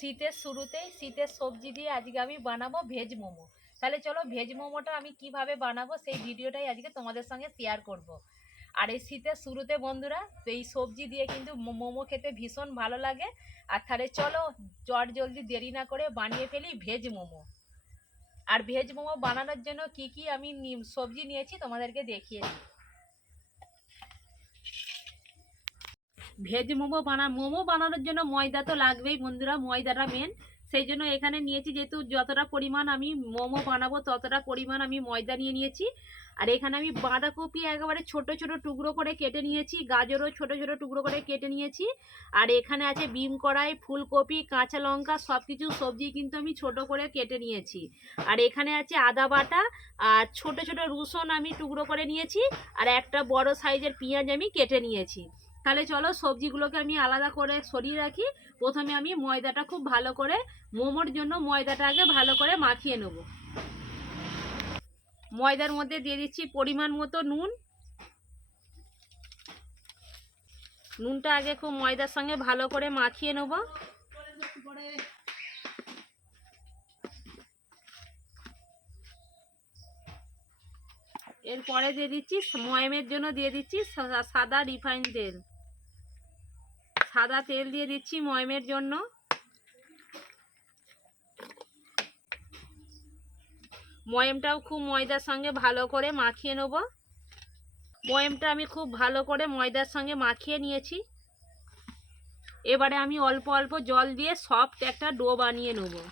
শীতের শুরুতেই শীতের সবজি দিয়ে আজকে আমি বানাবো ভেজ মোমো তাহলে চলো ভেজ মোমোটা আমি কিভাবে বানাবো সেই ভিডিওটাই আজকে তোমাদের সঙ্গে শেয়ার করব। আর এই শীতের শুরুতে বন্ধুরা তো এই সবজি দিয়ে কিন্তু মোমো খেতে ভীষণ ভালো লাগে আর তাহলে চলো জট জলদি দেরি না করে বানিয়ে ফেলি ভেজ মোমো আর ভেজ মোমো বানানোর জন্য কি কি আমি সবজি নিয়েছি তোমাদেরকে দেখিয়েছি ভেজ মোমো বানা মোমো বানানোর জন্য ময়দা তো লাগবেই বন্ধুরা ময়দাটা মেন সেই জন্য এখানে নিয়েছি যেহেতু যতটা পরিমাণ আমি মোমো বানাবো ততটা পরিমাণ আমি ময়দা নিয়ে নিয়েছি আর এখানে আমি বাঁধাকপি একেবারে ছোট ছোট টুকরো করে কেটে নিয়েছি গাজরও ছোট ছোট টুকরো করে কেটে নিয়েছি আর এখানে আছে বিম কড়াই ফুলকপি কাঁচা লঙ্কা সব কিছু সবজি কিন্তু আমি ছোট করে কেটে নিয়েছি আর এখানে আছে আদা বাটা আর ছোট ছোট রসুন আমি টুকরো করে নিয়েছি আর একটা বড় সাইজের পেঁয়াজ আমি কেটে নিয়েছি তাহলে চলো সবজিগুলোকে আমি আলাদা করে সরিয়ে রাখি প্রথমে আমি ময়দাটা খুব ভালো করে মোমোর জন্য ময়দাটা আগে ভালো করে মাখিয়ে নেব ময়দার মধ্যে দিয়ে দিচ্ছি পরিমাণ মতো নুন নুনটা আগে খুব ময়দার সঙ্গে ভালো করে মাখিয়ে নেব এরপরে দিয়ে দিচ্ছি ময়মের জন্য দিয়ে দিচ্ছি সাদা রিফাইন তেল সাদা তেল দিয়ে দিচ্ছি ময়মের জন্য ময়মটাও খুব ময়দার সঙ্গে ভালো করে মাখিয়ে নেব ময়মটা আমি খুব ভালো করে ময়দার সঙ্গে মাখিয়ে নিয়েছি এবারে আমি অল্প অল্প জল দিয়ে সফট একটা ডো বানিয়ে নেবো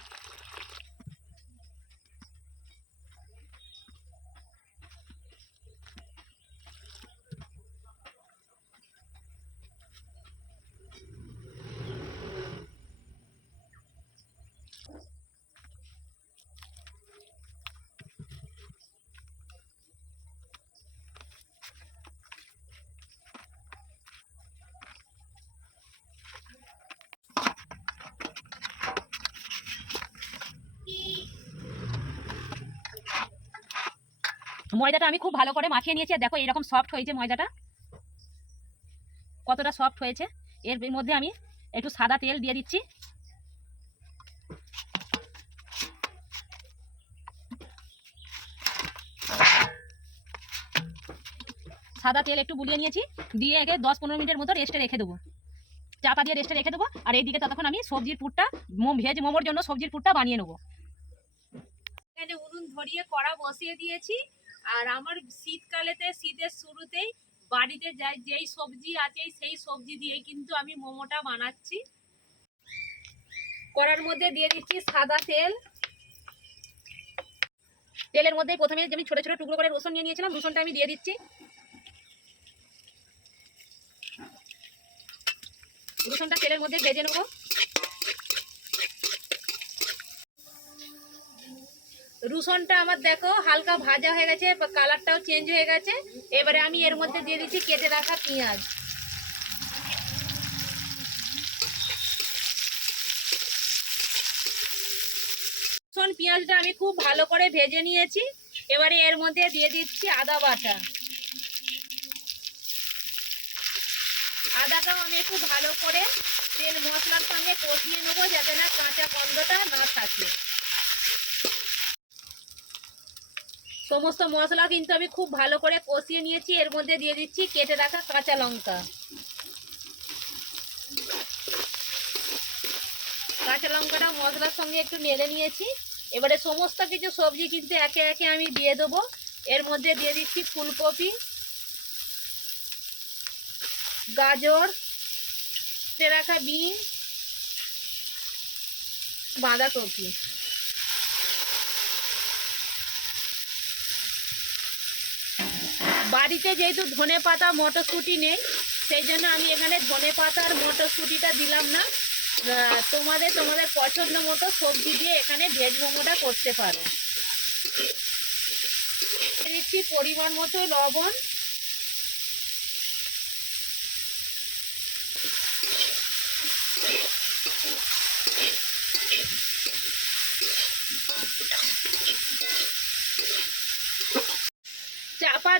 ময়দাটা আমি খুব ভালো করে মাখিয়ে নিয়েছি দেখো এরকম সফট হয়েছে ময়দাটা কতটা সফট হয়েছে এর মধ্যে আমি একটু সাদা তেল দিয়ে দিচ্ছি সাদা তেল একটু বুলিয়ে নিয়েছি দিয়ে একে দশ পনেরো মিনিটের মতো রেস্টে রেখে দেবো চাপা দিয়ে রেস্টে রেখে দেবো আর এইদিকে ততক্ষণ আমি সবজির পুরটা ভেজ মোমোর জন্য সবজির পুরটা বানিয়ে নেবো এখানে উনুন ধরিয়ে কড়া বসিয়ে দিয়েছি আর আমার শীতকালেতে শীতের শুরুতেই বাড়িতে যাই যেই সবজি আছে সেই সবজি দিয়ে কিন্তু আমি মোমোটা বানাচ্ছি করার মধ্যে দিয়ে দিচ্ছি সাদা তেল তেলের মধ্যে প্রথমে আমি ছোটো ছোটো টুকরো করে রসুন নিয়ে নিয়েছিলাম রসুনটা আমি দিয়ে দিচ্ছি রসুনটা তেলের মধ্যে ভেজে নেবো রসুনটা আমার দেখো হালকা ভাজা হয়ে গেছে কালারটাও চেঞ্জ হয়ে গেছে এবারে আমি এর মধ্যে দিয়ে দিচ্ছি কেটে রাখা পেঁয়াজ রসুন পেঁয়াজটা আমি খুব ভালো করে ভেজে নিয়েছি এবারে এর মধ্যে দিয়ে দিচ্ছি আদা বাটা আদাটাও আমি একটু ভালো করে তেল মশলার সঙ্গে কষিয়ে নেবো যাতে না কাঁচা গন্ধটা সমস্ত মশলা কিন্তু আমি খুব ভালো করে কষিয়ে নিয়েছি এর মধ্যে দিয়ে দিচ্ছি কেটে রাখা কাঁচা লঙ্কা কাঁচা লঙ্কাটা মশলার সঙ্গে একটু নেড়ে নিয়েছি এবারে সমস্ত কিছু সবজি কিন্তু একে একে আমি দিয়ে দেবো এর মধ্যে দিয়ে দিচ্ছি ফুলকপি গাজর রাখা বিন বাঁধাকপি বাড়িতে যেহেতু ধনে পাতা মটরশুঁটি নেই সেই জন্য আমি এখানে ধনে পাতা আর মটরশুঁটিটা দিলাম না তোমাদের তোমাদের পছন্দ মতো সবজি দিয়ে এখানে ভেজ মোমোটা করতে পারো দিচ্ছি পরিমাণ মতো লবণ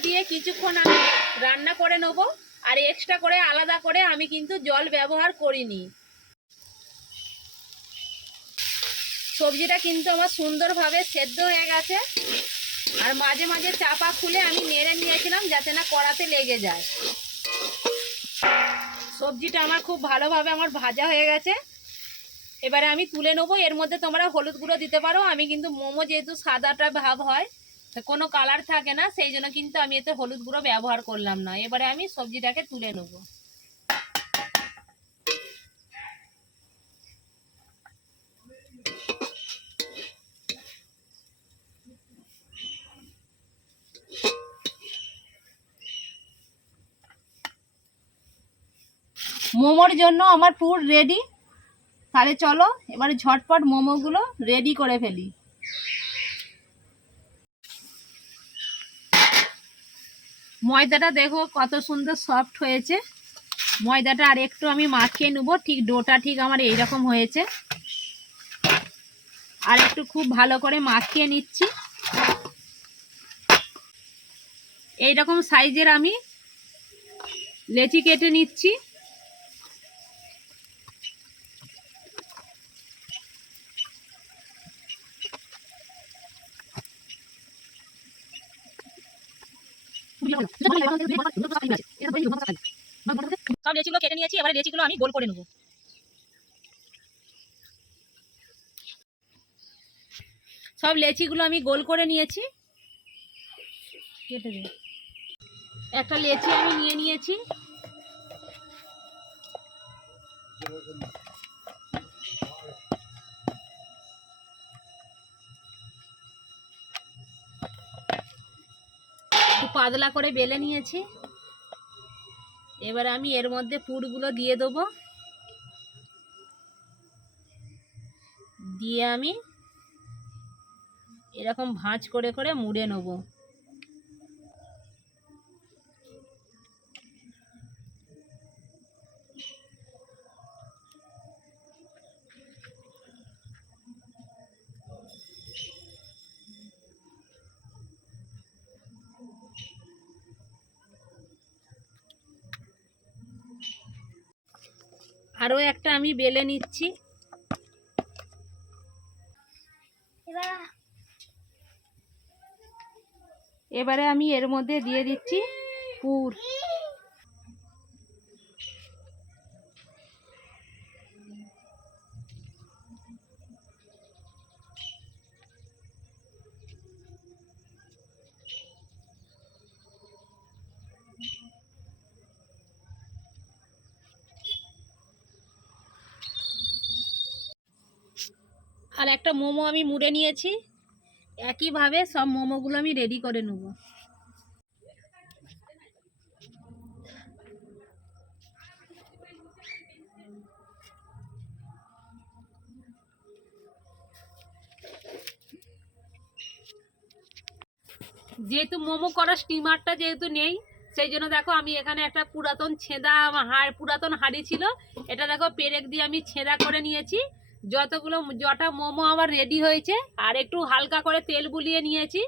দিয়ে কিছুক্ষণ আমি রান্না করে নেব আর এক্সট্রা করে আলাদা করে আমি কিন্তু জল ব্যবহার করিনি সবজিটা কিন্তু আমার সুন্দরভাবে সেদ্ধ হয়ে গেছে আর মাঝে মাঝে চাপা খুলে আমি নেড়ে নিয়েছিলাম যাতে না কড়াতে লেগে যায় সবজিটা আমার খুব ভালোভাবে আমার ভাজা হয়ে গেছে এবারে আমি তুলে নেবো এর মধ্যে তোমরা হলুদ গুঁড়ো দিতে পারো আমি কিন্তু মোমো যেহেতু সাদাটা ভাব হয় কোনো কালার থাকে না সেই জন্য কিন্তু আমি এতে হলুদ গুঁড়ো ব্যবহার করলাম না এবারে আমি সবজিটাকে তুলে নেব মোমোর জন্য আমার পুর রেডি তাহলে চলো এবারে ঝটপট মোমোগুলো রেডি করে ফেলি ময়দাটা দেখো কত সুন্দর সফট হয়েছে ময়দাটা আর একটু আমি মাখিয়ে নেব ঠিক ডোটা ঠিক আমার এই রকম হয়েছে আর একটু খুব ভালো করে মাখিয়ে নিচ্ছি এই রকম সাইজের আমি লেচি কেটে নিচ্ছি সব লেচিগুলো কেটে নিয়েছি এবারে লেচিগুলো আমি গোল করে নেবো সব লেচিগুলো আমি গোল করে নিয়েছি কেটে একটা লেচি আমি নিয়ে নিয়েছি পাতলা করে বেলে নিয়েছি এবার আমি এর মধ্যে পুরগুলো দিয়ে দেবো দিয়ে আমি এরকম ভাঁজ করে করে মুড়ে নেবো আরও একটা আমি বেলে নিচ্ছি এবারে আমি এর মধ্যে দিয়ে দিচ্ছি পুর আর একটা মোমো আমি মুড়ে নিয়েছি একইভাবে সব মোমোগুলো আমি রেডি করে নেব যেহেতু মোমো করার স্টিমারটা যেহেতু নেই সেই জন্য দেখো আমি এখানে একটা পুরাতন ছেঁদা হাড় পুরাতন হাড়ি ছিল এটা দেখো পেরেক দিয়ে আমি ছেঁদা করে নিয়েছি যতগুলো জটা মোমো আমার রেডি হয়েছে আর একটু হালকা করে তেল বুলিয়ে নিয়েছি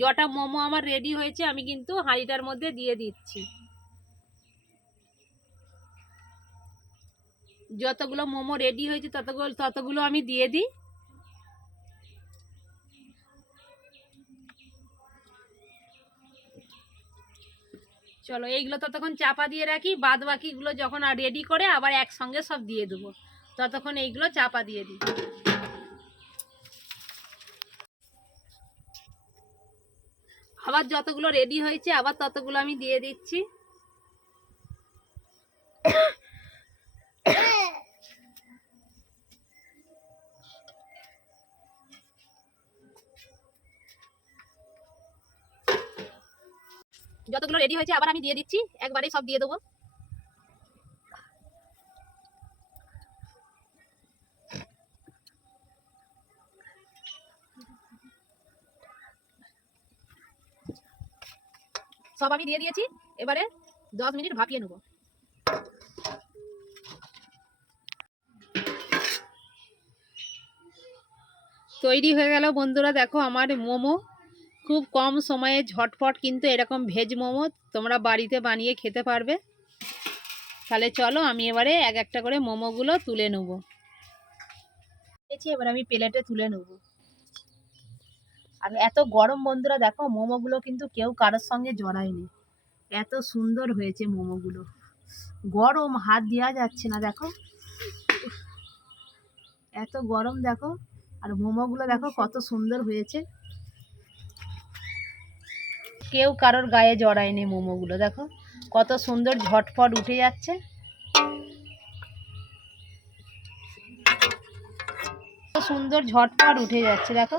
জটা মোমো আমার রেডি হয়েছে আমি কিন্তু হাঁড়িটার মধ্যে দিয়ে দিচ্ছি যতগুলো মোমো রেডি হয়েছে ততগুলো ততগুলো আমি দিয়ে দিই চলো এইগুলো ততক্ষণ চাপা দিয়ে রাখি বাদ বাকিগুলো যখন রেডি করে আবার একসঙ্গে সব দিয়ে দেবো ততক্ষণ এইগুলো চাপা দিয়ে দিই আবার যতগুলো রেডি হয়েছে আবার ততগুলো আমি দিয়ে দিচ্ছি যতগুলো রেডি হয়েছে আবার আমি দিয়ে দিচ্ছি একবারেই সব দিয়ে দেবো সব আমি দিয়ে দিয়েছি এবারে দশ মিনিট ভাপিয়ে নেব তৈরি হয়ে গেল বন্ধুরা দেখো আমার মোমো খুব কম সময়ে ঝটফট কিন্তু এরকম ভেজ মোমো তোমরা বাড়িতে বানিয়ে খেতে পারবে তাহলে চলো আমি এবারে এক একটা করে মোমোগুলো তুলে নেবো এবার আমি প্লেটে তুলে নেবো আর এত গরম বন্ধুরা দেখো মোমোগুলো কিন্তু কেউ কারোর সঙ্গে জড়ায়নি এত সুন্দর হয়েছে মোমোগুলো গরম হাত দেওয়া যাচ্ছে না দেখো এত গরম দেখো আর মোমোগুলো দেখো কত সুন্দর হয়েছে কেউ কারোর গায়ে জড়ায়নি মোমোগুলো দেখো কত সুন্দর ঝটফট উঠে যাচ্ছে সুন্দর ঝটফট উঠে যাচ্ছে দেখো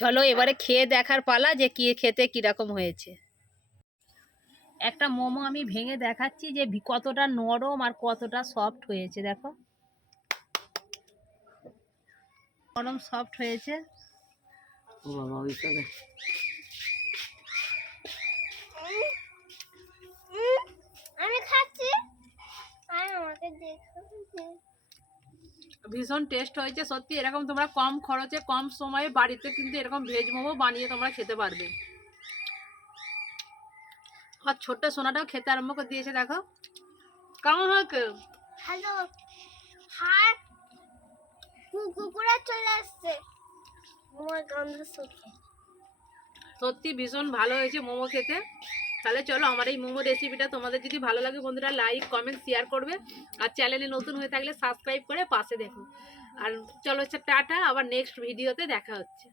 চলো এবারে খেয়ে দেখার পালা যে কি খেতে কীরকম হয়েছে একটা মোমো আমি ভেঙে দেখাচ্ছি যে কতটা নরম আর কতটা সফট হয়েছে দেখো নরম সফট হয়েছে ও বাবা ওই ভীষণ টেস্ট হয়েছে সত্যি এরকম তোমরা কম খরচে কম সময়ে বাড়িতে কিন্তু এরকম ভেজ মোমো বানিয়ে তোমরা খেতে পারবে আর ছোট্ট সোনাটাও খেতে আরম্ভ করে দিয়েছে দেখো কেমন হোক হ্যালো কুকুরা চলে আসছে সত্যি ভীষণ ভালো হয়েছে মোমো খেতে তাহলে চলো আমার এই মোমো রেসিপিটা তোমাদের যদি ভালো লাগে বন্ধুরা লাইক কমেন্ট শেয়ার করবে আর চ্যানেলে নতুন হয়ে থাকলে সাবস্ক্রাইব করে পাশে দেখো আর চলো আচ্ছা, টাটা আবার নেক্সট ভিডিওতে দেখা হচ্ছে